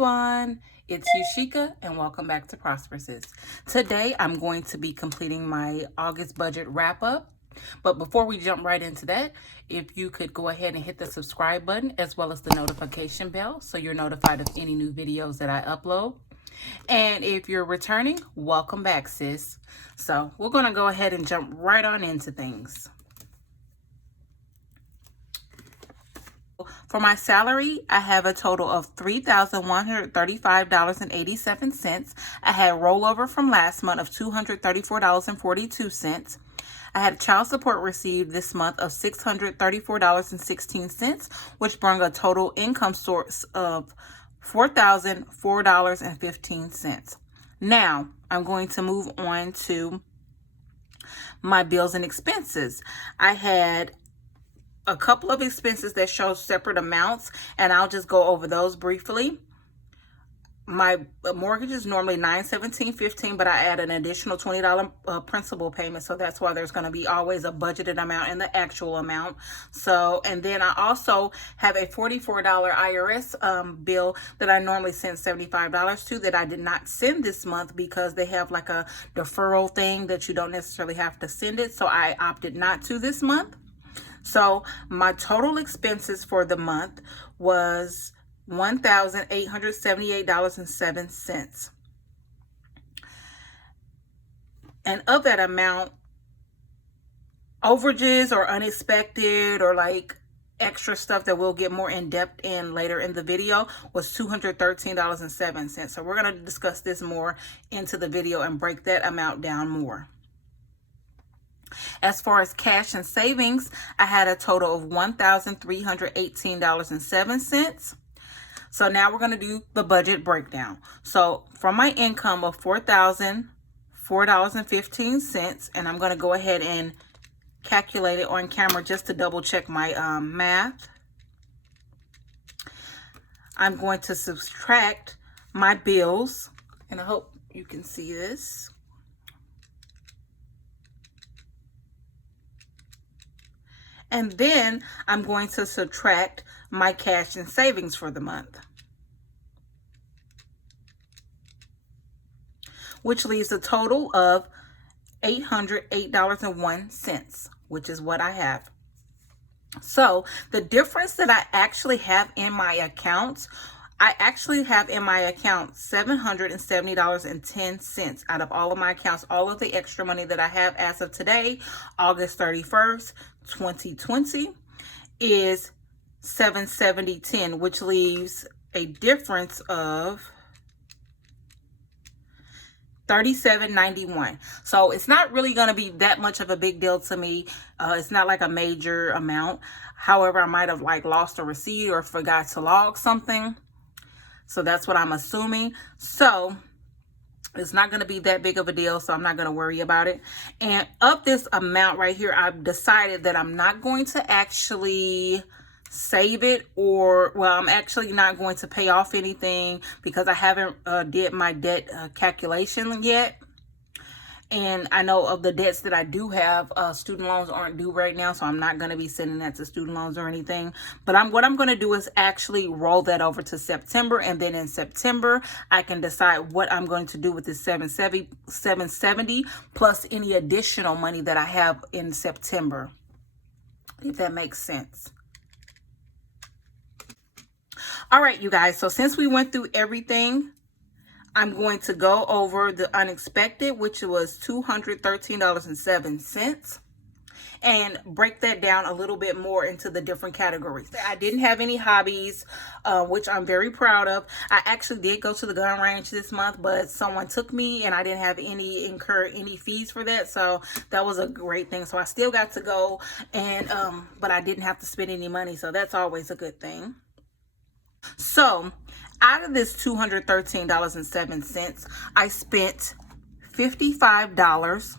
everyone, it's Yushika and welcome back to Prosperouses. Today I'm going to be completing my August budget wrap up. But before we jump right into that, if you could go ahead and hit the subscribe button as well as the notification bell so you're notified of any new videos that I upload. And if you're returning, welcome back, sis. So we're going to go ahead and jump right on into things. For my salary, I have a total of $3,135.87. I had rollover from last month of $234.42. I had child support received this month of $634.16, which brought a total income source of $4,004.15. Now, I'm going to move on to my bills and expenses. I had a couple of expenses that show separate amounts, and I'll just go over those briefly. My mortgage is normally $917.15, but I add an additional $20 principal payment, so that's why there's going to be always a budgeted amount and the actual amount. So, and then I also have a $44 IRS bill that I normally send $75 to that I did not send this month because they have like a deferral thing that you don't necessarily have to send it, so I opted not to this month. So my total expenses for the month was $1,878.07. And of that amount, overages or unexpected or like extra stuff that we'll get more in depth in later in the video was $213.07. So we're going to discuss this more into the video and break that amount down more. As far as cash and savings, I had a total of $1,318.07. So now we're going to do the budget breakdown. So from my income of $4,004.15, and I'm going to go ahead and calculate it on camera just to double check my math. I'm going to subtract my bills, and I hope you can see this. And then I'm going to subtract my cash and savings for the month, which leaves a total of $808.01, which is what I have. So the difference that I actually have in my accounts, I actually have in my account $770.10 out of all of my accounts. All of the extra money that I have as of today, August 31st, 2020, is $770.10, which leaves a difference of $37.91. So it's not really going to be that much of a big deal to me. It's not like a major amount. However, I might have like lost a receipt or forgot to log something. So that's what I'm assuming. So it's not going to be that big of a deal, so I'm not going to worry about it. And of this amount right here, I've decided that I'm not going to actually save it, or, well, I'm actually not going to pay off anything because I haven't did my debt calculation yet. And I know of the debts that I do have, student loans aren't due right now, so I'm not going to be sending that to student loans or anything. But what I'm going to do is actually roll that over to September, and then in September, I can decide what I'm going to do with this $770 plus any additional money that I have in September, if that makes sense. All right, you guys, so since we went through everything, I'm going to go over the unexpected, which was $213.07, and break that down a little bit more into the different categories. I didn't have any hobbies, which I'm very proud of. I actually did go to the gun range this month, but someone took me and I didn't have incur any fees for that. So that was a great thing. So I still got to go, and but I didn't have to spend any money. So that's always a good thing. So out of this $213.07, I spent $55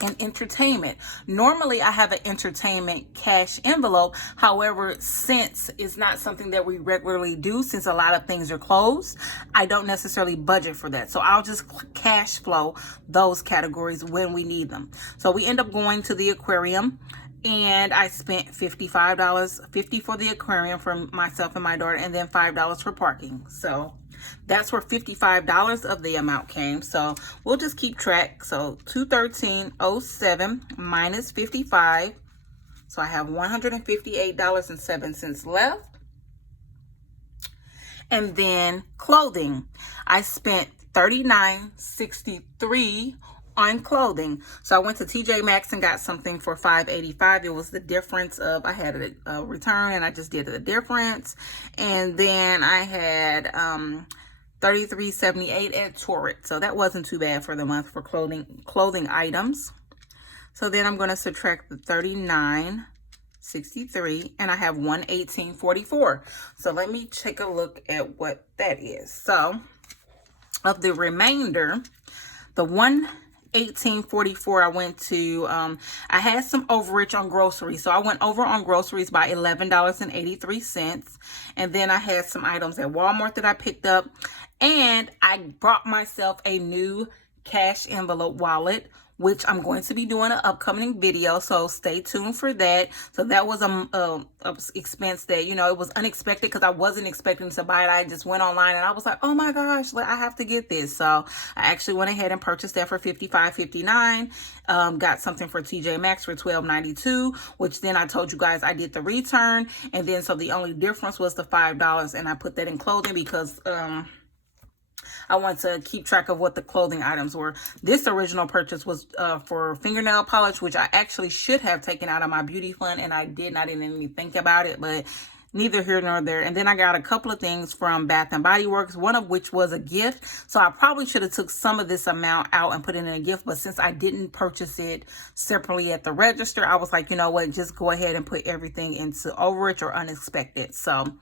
in entertainment. Normally I have an entertainment cash envelope. However, since it's not something that we regularly do, since a lot of things are closed, I don't necessarily budget for that. So I'll just cash flow those categories when we need them. So we end up going to the aquarium And I spent $55, $50 for the aquarium for myself and my daughter, and then $5 for parking. So that's where $55 of the amount came. So we'll just keep track. So $213.07 minus 55. So I have $158.07 left. And then clothing, I spent $39.63 on clothing. So I went to TJ Maxx and got something for $5.85. It was the difference of, I had a return and I just did the difference. And then I had $33.78 at Torrid. So that wasn't too bad for the month for clothing items. So then I'm going to subtract the $39.63 and I have $118.44. So let me take a look at what that is. So of the remainder, the $118.44 I went to, I had some overage on groceries. So I went over on groceries by $11.83. And then I had some items at Walmart that I picked up. And I brought myself a new cash envelope wallet, which I'm going to be doing an upcoming video, so stay tuned for that. So that was a expense that, you know, it was unexpected because I wasn't expecting to buy it. I just went online and I was like, oh my gosh, I have to get this. So I actually went ahead and purchased that for $55.59. Got something for TJ Maxx for $12.92, which then I told you guys I did the return, and then so the only difference was the $5, and I put that in clothing because I want to keep track of what the clothing items were. This original purchase was for fingernail polish, which I actually should have taken out of my beauty fund, and I did not even think about it, but neither here nor there. And then I got a couple of things from Bath and Body Works, one of which was a gift. So I probably should have took some of this amount out and put it in a gift, but since I didn't purchase it separately at the register, I was like, you know what, just go ahead and put everything into overage or unexpected. So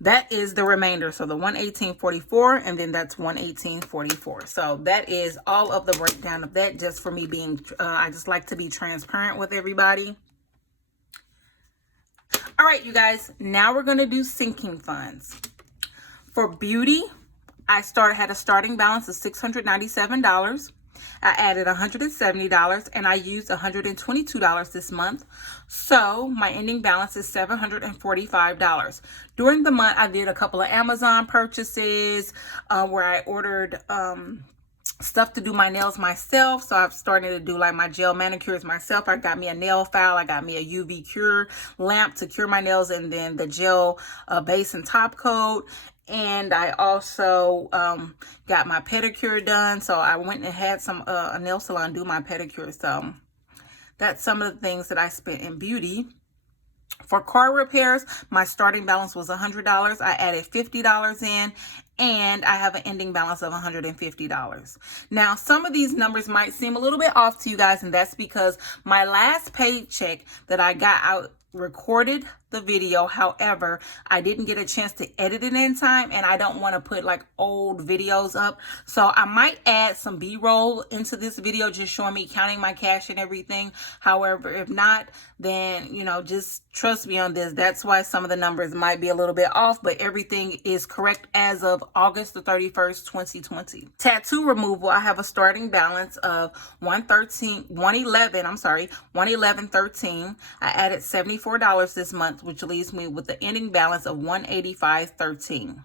that is the remainder. So the $118.44, and then that's $118.44. So that is all of the breakdown of that, just for me being, I just like to be transparent with everybody. All right, you guys, now we're going to do sinking funds. For beauty, I had a starting balance of $697. I added $170 and I used $122 this month. So my ending balance is $745. During the month, I did a couple of Amazon purchases where I ordered stuff to do my nails myself. So I've started to do like my gel manicures myself. I got me a nail file. I got me a UV cure lamp to cure my nails, and then the gel base and top coat. And I also got my pedicure done. So I went and had a nail salon do my pedicure. So that's some of the things that I spent in beauty. For car repairs, my starting balance was $100. I added $50 in, and I have an ending balance of $150. Now, some of these numbers might seem a little bit off to you guys, and that's because my last paycheck that I got out recorded the video. However, I didn't get a chance to edit it in time, and I don't want to put like old videos up. So I might add some B-roll into this video, just showing me counting my cash and everything. However, if not, then, you know, just trust me on this. That's why some of the numbers might be a little bit off, but everything is correct as of August the 31st, 2020. Tattoo removal, I have a starting balance of $111.13. I added $74 this month, which leaves me with the ending balance of $185.13.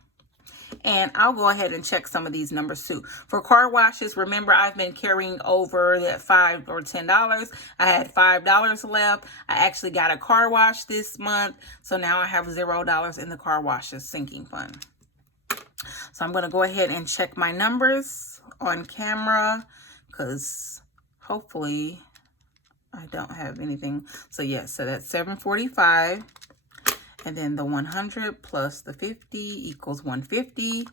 And I'll go ahead and check some of these numbers too. For car washes, remember I've been carrying over that $5 or $10. I had $5 left. I actually got a car wash this month, so now I have $0 in the car washes sinking fund. So I'm going to go ahead and check my numbers on camera, because hopefully I don't have anything. So yes, so that's $745. And then the 100 plus the 50 equals 150.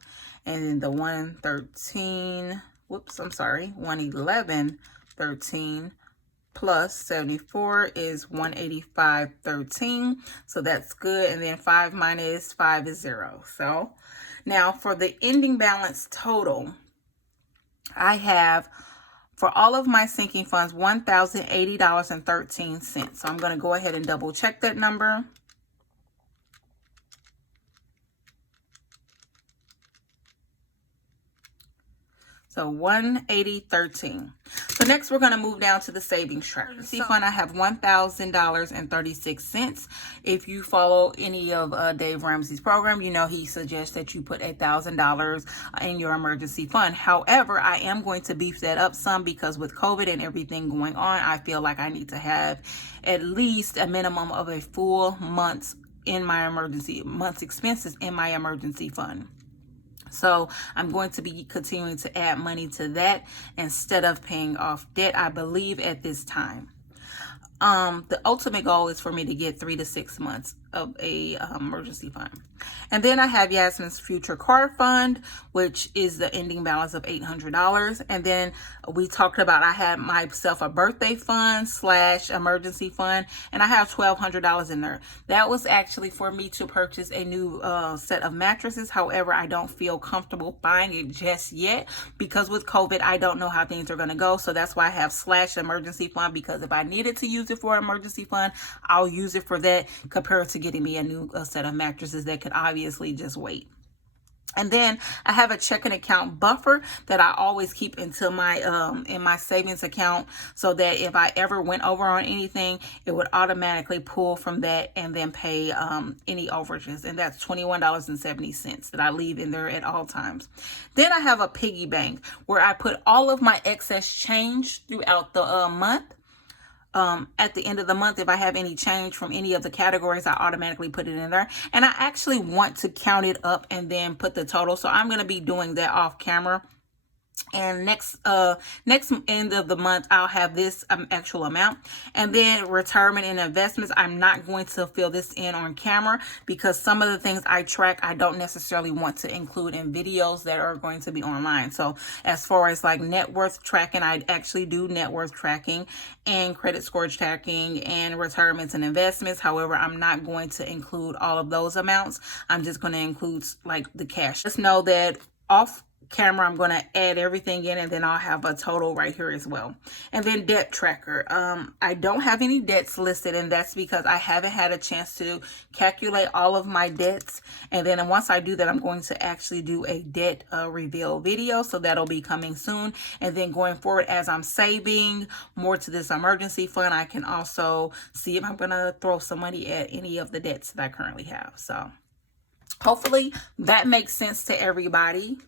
And then the 111.13 plus 74 is 185.13. So that's good. And then 5 minus 5 is 0. So now for the ending balance total, I have, for all of my sinking funds, $1,080.13. So I'm going to go ahead and double check that number. So $180.13. So So next we're going to move down to the savings tracker. Emergency fund, I have $1,000.36. If you follow any of Dave Ramsey's program, you know he suggests that you put $1,000 in your emergency fund. However, I am going to beef that up some because with COVID and everything going on, I feel like I need to have at least a minimum of a full month's expenses in my emergency fund. So I'm going to be continuing to add money to that instead of paying off debt, I believe, at this time. The ultimate goal is for me to get 3 to 6 months of a emergency fund. And then I have Yasmin's future card fund, which is the ending balance of $800. And then we talked about I had myself a birthday fund / emergency fund, and I have $1,200 in there. That was actually for me to purchase a new set of mattresses. However, I don't feel comfortable buying it just yet because with COVID, I don't know how things are going to go. So that's why I have / emergency fund, because if I needed to use it for an emergency fund, I'll use it for that compared to getting me a new set of mattresses that could obviously just wait. And then I have a checking account buffer that I always keep into my in my savings account, so that if I ever went over on anything, it would automatically pull from that and then pay any overages. And that's $21.70 that I leave in there at all times. Then I have a piggy bank where I put all of my excess change throughout the month. At the end of the month, if I have any change from any of the categories, I automatically put it in there. And I actually want to count it up and then put the total. So I'm going to be doing that off camera. And next end of the month, I'll have this actual amount. And then retirement and investments, I'm not going to fill this in on camera because some of the things I track, I don't necessarily want to include in videos that are going to be online. So as far as like net worth tracking, I actually do net worth tracking and credit score tracking and retirements and investments. However, I'm not going to include all of those amounts. I'm just going to include like the cash. Just know that off camera, I'm going to add everything in, and then I'll have a total right here as well. And then debt tracker. I don't have any debts listed, and that's because I haven't had a chance to calculate all of my debts. And then once I do that, I'm going to actually do a debt reveal video. So that'll be coming soon. And then going forward, as I'm saving more to this emergency fund, I can also see if I'm going to throw some money at any of the debts that I currently have. So hopefully that makes sense to everybody.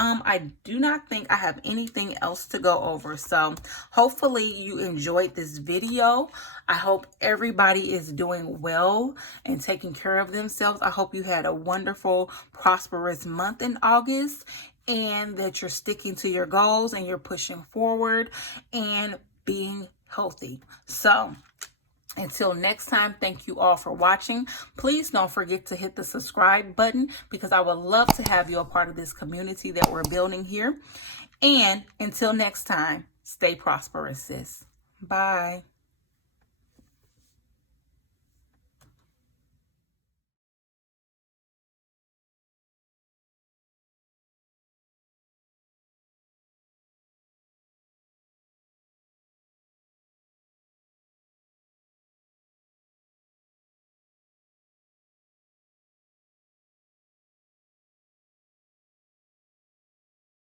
I do not think I have anything else to go over. So hopefully you enjoyed this video. I hope everybody is doing well and taking care of themselves. I hope you had a wonderful, prosperous month in August, and that you're sticking to your goals and you're pushing forward and being healthy. So until next time, thank you all for watching. Please don't forget to hit the subscribe button because I would love to have you a part of this community that we're building here. And until next time, stay prosperous, sis. Bye.